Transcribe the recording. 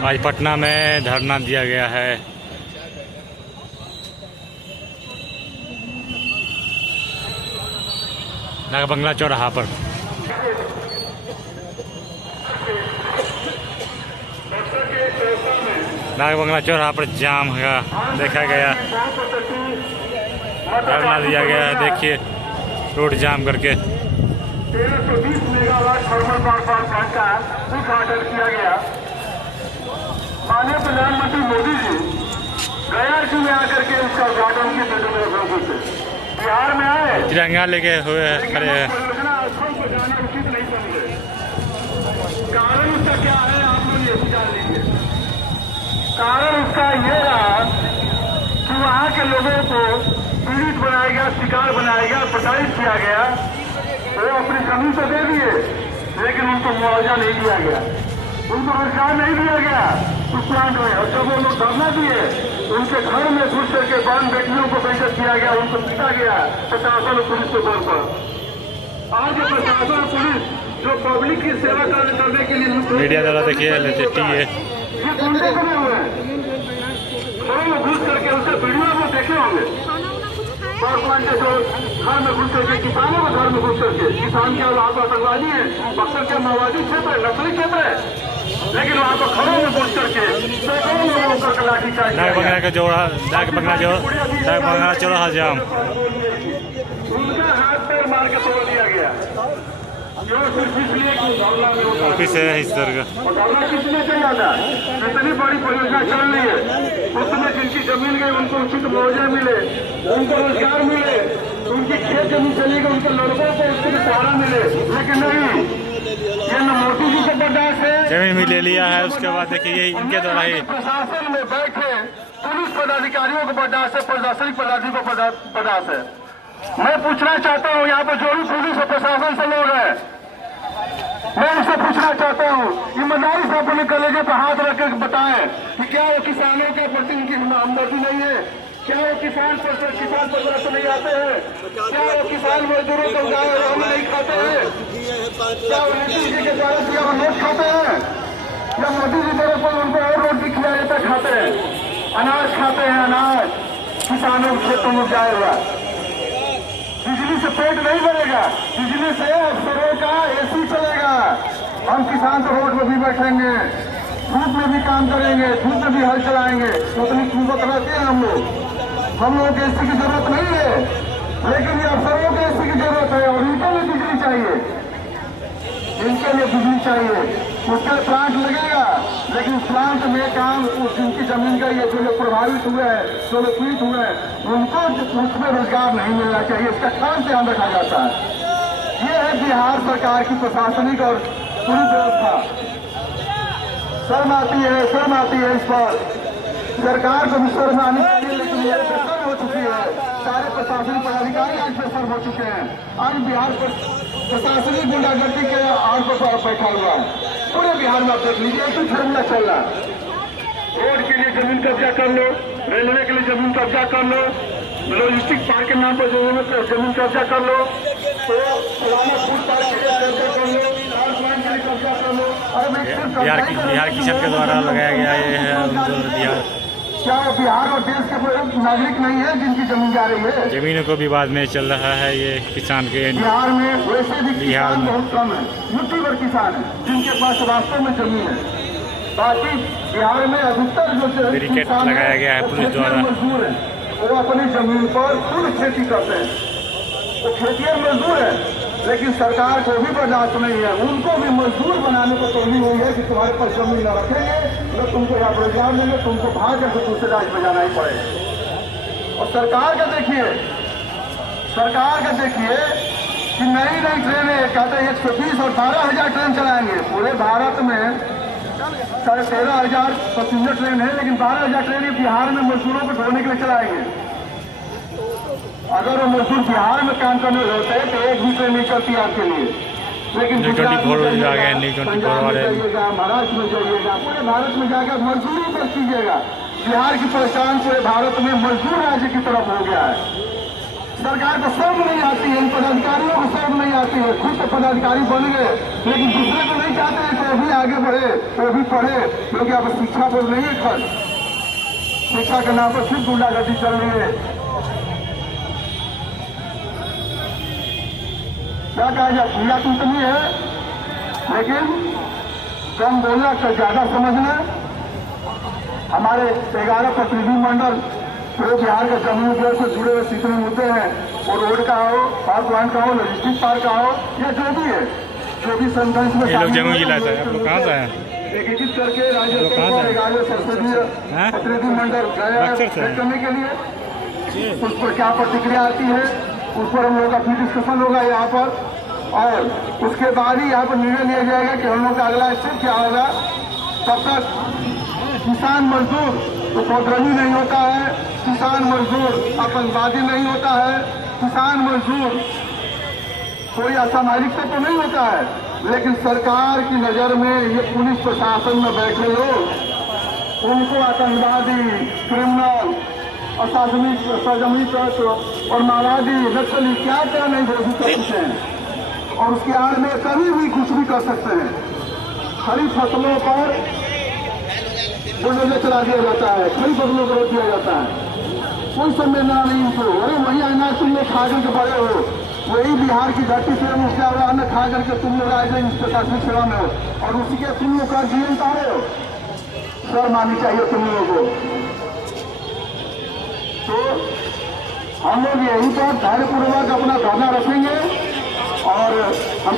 आज पटना में धरना दिया गया है। डाक बंगला चौराहा पर जाम है, देखा गया, धरना दिया गया है। देखिए रोड जाम करके 1320 मेगावाट थर्मल पावर प्लांट का उद्घाटन किया गया। माननीय प्रधानमंत्री मोदी जी गया जी में आकर के उसका उद्घाटन किए थे। बिहार में आए, तिरंगा लेके हुए खड़े हैं। स्थल पर जाना उचित नहीं समझे। कारण उसका क्या है, आप लोग ये भी जान लीजिए। कारण उसका ये रहा कि वहाँ के लोगों को पीड़ित बनाया गया, शिकार बनाया गया, प्रताड़ित किया गया। वो अपनी जमीन तो दे दिए, लेकिन उनको मुआवजा नहीं दिया गया, उनको रोजगार नहीं दिया गया उस प्लांट में। और जब वो लोग धरना दिए, उनके घर में घुस करके बाल बेटियों को बेइज्जत किया गया, उनको पीटा गया प्रशासन और पुलिस के तौर पर। आज जो प्रशासन और पुलिस जो पब्लिक की सेवा करने के लिए मीडिया द्वारा देखिए लेटेस्टी है, ये गुंडे बने हुए हैं। घरों में घुस करके उनसे वीडियो में देखे होंगे, पावर प्लांट के जो घर में घुस करके, किसानों के घर में घुस करके। किसान क्या वहाँ पर आतंकवादी है, बक्सर क्या माओवादी क्षेत्र है, नक्सली क्षेत्र है, लेकिन वहाँ पर घरों में घुस करके सैकड़ों लोगों का लाठीचार्ज किया गया। डाक बंगला चौराहा जाम, उनका हाथ पैर मार के तोड़ दिया गया। सिर्फ इसलिए ऑफिस है इस तरह धरना किसने चाहिए था? इतनी बड़ी परियोजना चल रही है, उसमें जिनकी जमीन गई उनको उचित मुआवजा मिले, उनको रोजगार मिले, उनकी खेत जमीन चली गई, उनके लड़कों को उसके सहारा मिले। लेकिन नहीं, ये न मोदी जी को बर्दाश्त है, जमीन भी ले लिया है। उसके बाद देखिए इनके द्वारा ही प्रशासन में बैठे पुलिस पदाधिकारियों को बर्दाश्त है, प्रशासनिक पदाधिकारियों को बर्दाश्त है। मैं पूछना चाहता हूँ, यहाँ पर जो भी पुलिस और प्रशासन से लोग हैं, मैं उनसे पूछना चाहता हूँ, ईमानदारी से अपने कलेजे पर हाथ रख कर बताएं कि क्या वो किसानों के प्रति उनकी हमदर्दी नहीं है? क्या वो किसान पर से नहीं आते हैं? क्या वो किसान मजदूरों को हम नहीं खाते हैं? क्या वो नीतीश जी के द्वारा दिया हुआ नोट खाते हैं? या मोदी जी द्वारा पर उनको और रोटी खिलाए तक खाते हैं? अनाज खाते हैं, अनाज किसानों के खेतों में जाए हुआ। बिजली से पेट नहीं भरेगा, बिजली से अफसरों का एसी चलेगा। हम किसान तो रोड में भी बैठेंगे, धूप में भी काम करेंगे, धूप में भी हल चलाएंगे, तो उतनी कीमत रहती है हम लोग को एसी की जरूरत नहीं है, लेकिन ये अफसरों को एसी की जरूरत है। और इनके लिए बिजली चाहिए, इनके लिए बिजली चाहिए। उसका प्लांट लगेगा, लेकिन प्लांट में काम जिनकी जमीन का ये जो लोग प्रभावित हुए हैं, जो लोग पीड़ित हुए हैं, उनको उसमें रोजगार नहीं मिलना चाहिए। इसका खास ध्यान रखा जाता है। ये है बिहार सरकार की प्रशासनिक और पूरी व्यवस्था। शर्म आती है इस पर, सरकार को भी शर्म आनी चाहिए, लेकिन ये बेसर हो चुकी है। सारे प्रशासनिक पदाधिकारी आज बेसर हो चुके हैं। आज बिहार पर प्रशासनिक गुंडागर्दी के आड़ पर बैठा हुआ है। पूरे बिहार में आप देख लीजिए, एक ही फॉर्मूला चल रहा है। रोड के लिए जमीन कब्जा कर लो, रेलवे के लिए जमीन कब्जा कर लो, लॉजिस्टिक पार्क के नाम पर जमीन कब्जा कर लो, तो पुराना फूड पार्क के लिए कब्जा कर लो, पावर प्लांट के लिए कब्जा कर लो। बिहार किसान के द्वारा लगाया गया ये है बिहार। क्या बिहार और देश के नागरिक नहीं है जिनकी जमीन जा रही है? जमीनों को विवाद में चल रहा है ये किसान के। बिहार में वैसे भी किसान बहुत कम है, मुट्ठी भर किसान है जिनके पास वास्तव में जमीन है। बाकी बिहार में अधिकतर जो बैरिकेड लगाया गया है पुलिस द्वारा, मजदूर है, वो अपनी जमीन पर खुद खेती करते हैं, वो खेतिहर मजदूर है। लेकिन सरकार को भी बर्दाश्त नहीं है, उनको भी मजदूर बनाने को तोड़ी हुई है कि तुम्हारे पास जमीन न रखेंगे तो तुमको यहाँ रोजगार देंगे, तुमको भाग करके दूसरे राज्य में जाना ही पड़ेगा। और सरकार का देखिए कि नई ट्रेनें कहते हैं 120 और 12,000 ट्रेन चलाएंगे पूरे भारत में। 13,500 पैसेंजर ट्रेन है, लेकिन 12,000 ट्रेन बिहार में मजदूरों को ढोने के लिए चलाएंगे। अगर वो मजदूर बिहार में काम करने होते हैं तो एक भी ट्रेन नहीं चलती आपके लिए। लेकिन महाराष्ट्र में जाइएगा, पूरे भारत में जाकर मजदूरी पर कीजिएगा। बिहार की पहचान पूरे भारत में मजदूर राज्य की तरफ हो गया है। सरकार को शर्म नहीं आती है, इन पदाधिकारियों को शर्म नहीं आती है। खुद तो पदाधिकारी बन गए, लेकिन दूसरे को नहीं चाहते हैं कि वो भी आगे बढ़े, वो भी पढ़े, क्योंकि अब शिक्षा पर नहीं है खर्च। शिक्षा के नाम पर सिर्फ गुंडागर्दी चल रही है। क्या कहा जाए, खुला टूटनी है, लेकिन कम बोलना तो ज्यादा समझना। हमारे 11 प्रतिनिधि मंडल पूरे बिहार के जम्मू उद्योग से जुड़े हुए जितने मुद्दे हैं, वो रोड का हो, पावर प्लांट का हो, लॉजिस्टिक पार्क का हो, या जो भी है, जो भी संघर्ष में ये लोग जम्मू जिला से आप लोग कहाँ से हैं? एकीकृत करके राज्य लोग कहाँ से हैं? 11 संसदीय हैं? प्रतिनिधि मंडल गए बक्सर से हैं? करने के लिए। उस पर क्या प्रतिक्रिया आती है, उस पर हम लोग का फिर डिस्कशन होगा यहाँ पर, और उसके बाद ही यहाँ पर निर्णय लिया जाएगा कि हम लोग का अगला स्टेप क्या होगा। तब तक किसान मजदूर उपद्रवी नहीं होता है, किसान मजदूर आतंकवादी नहीं होता है, किसान मजदूर कोई असामाजिक तो नहीं होता है, लेकिन सरकार की नजर में ये पुलिस प्रशासन में बैठे लोग उनको आतंकवादी, क्रिमिनल, असामाजिक तत्व और माओवादी, नक्सली क्या क्या नहीं घोषित कर सकते हैं, और उसकी आड़ में कभी भी कुछ भी कर सकते हैं। खरीफ फसलों पर बुलडोजर चला दिया जाता है, खरीफ फसलों को रोक दिया जाता है, कोई संवेदना नहीं उनको। अरे वही अनाज तुम लोग खा करके बड़े हो, वही बिहार की धरती से उसके अन्न खा करके तुम लोग आज प्रशासनिक सेवा में हो, और उसी के तुम लोग का जीवन तारे हो। शर्म आनी चाहिए तुम लोगों को। तो हम लोग यही पर धैर्यपूर्वक अपना धरना रखेंगे, और हम